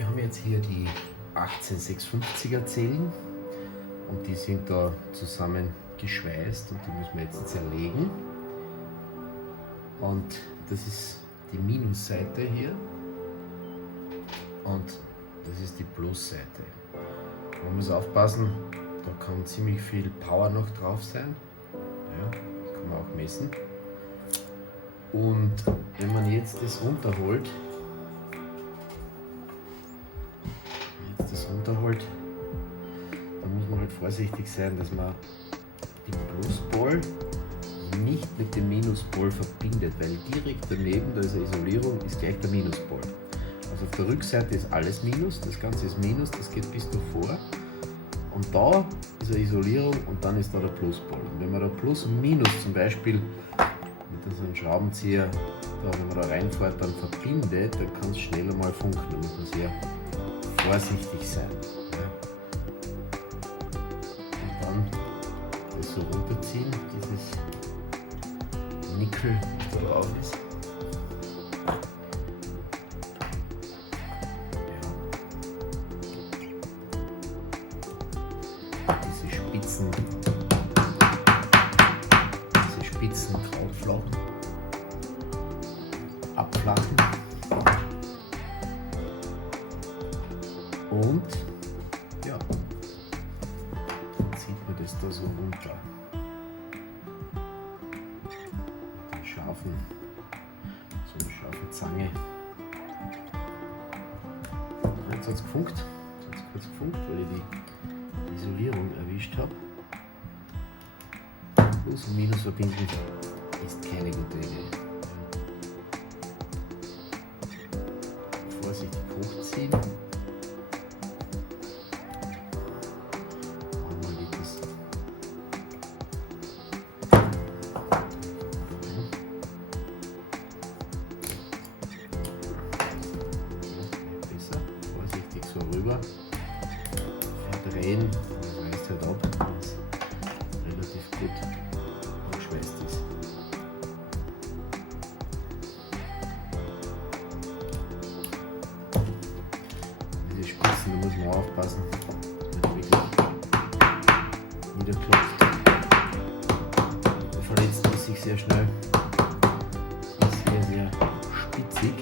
Wir haben jetzt hier die 18650er Zellen und die sind da zusammengeschweißt und die müssen wir jetzt zerlegen. Und das ist die Minusseite hier und das ist die Plusseite. Man muss aufpassen, da kann ziemlich viel Power noch drauf sein. Ja, das kann man auch messen. Und wenn man jetzt das runterholt, dann muss man halt vorsichtig sein, dass man den Pluspol nicht mit dem Minuspol verbindet, weil direkt daneben, da ist eine Isolierung, ist gleich der Minuspol. Also auf der Rückseite ist alles Minus, das Ganze ist Minus, das geht bis davor. Und da ist eine Isolierung und dann ist da der Pluspol. Und wenn man da Plus und Minus zum Beispiel mit so einem Schraubenzieher, wenn man da reinfährt, dann verbindet, dann kann es schneller mal funken. Da muss man sehr vorsichtig sein. Und dann das so runterziehen, dieses Nickel, das da drauf ist. Diese spitzen Krautflocken abflachen und ja, dann zieht man das da so runter. Mit so eine scharfe Zange. Jetzt hat es gefunkt. Kurz gefunkt, weil ich die Isolierung erwischt habe. Plus und Minus verbinden ist keine gute Idee. Vorsichtig hochziehen. Und dann geht das. Besser. Vorsichtig so rüber. Verdrehen. Dann reißt halt ab. Das ist relativ gut geschweißt ist. Diese Spitzen, da muss man aufpassen, dass wirklich niederklopft. Da verletzt man sich sehr schnell. Das ist sehr, sehr spitzig.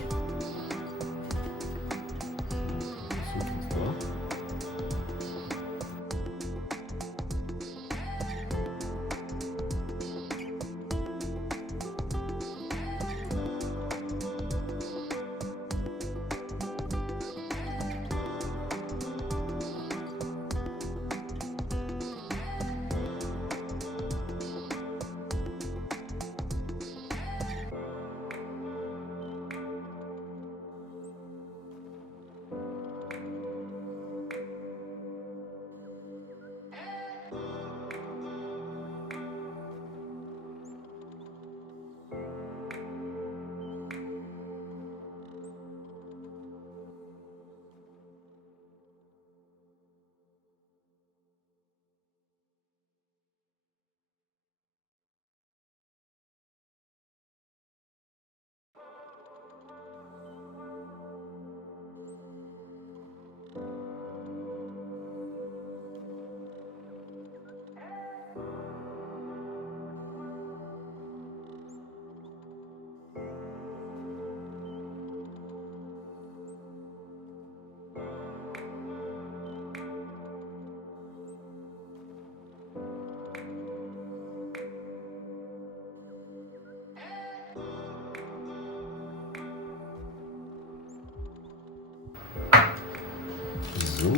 So.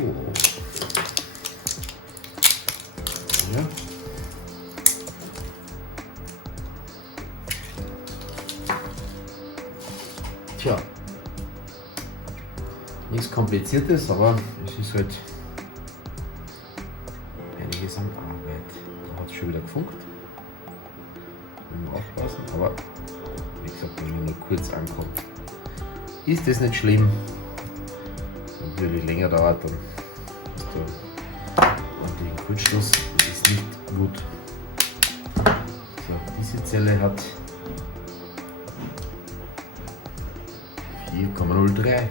Ja. Tja. Nichts Kompliziertes, aber es ist halt einiges an Arbeit. Da hat es schon wieder gefunkt. Müssen wir aufpassen, aber wie gesagt, wenn man nur kurz ankommt, ist das nicht schlimm. Natürlich länger dauert, dann hast du ordentlichen Kurzschluss. Das ist nicht gut. So, diese Zelle hat 4,03.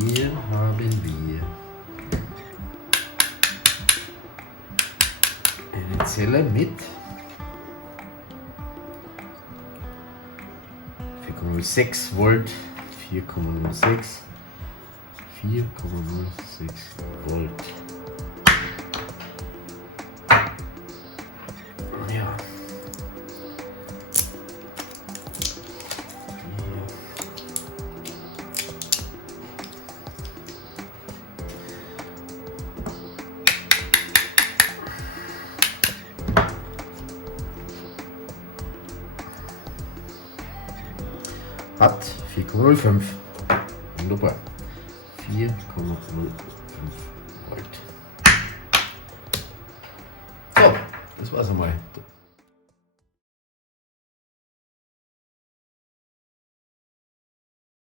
Hier haben wir eine Zelle mit 4,06 Volt, 4,06 Volt. Ja. Hat 4,05. Wunderbar. 4,05 Volt. So, das war's einmal.